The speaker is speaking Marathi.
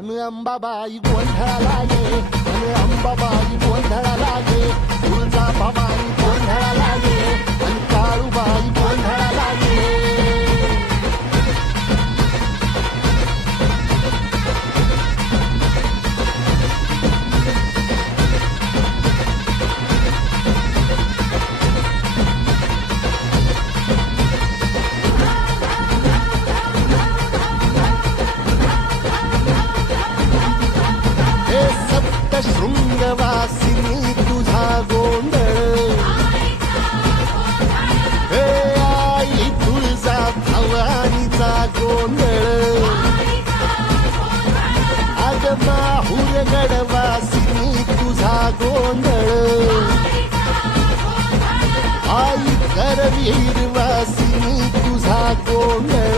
अन अंबाबाई गोंधळाला ये, अन अंबाबाई गोंधळाला ये, तुळजा भवानी गोंधळाला ये, अन काळूबाई गोंधळाला ये. शृंगवासिनी तुझा गोंधळ, हे आई तुळजा भवानीचा गोंधळ, अग माहूर गडवासिनी तुझा गोंधळ, आई करवीर वासिनी तुझा गोंधळ.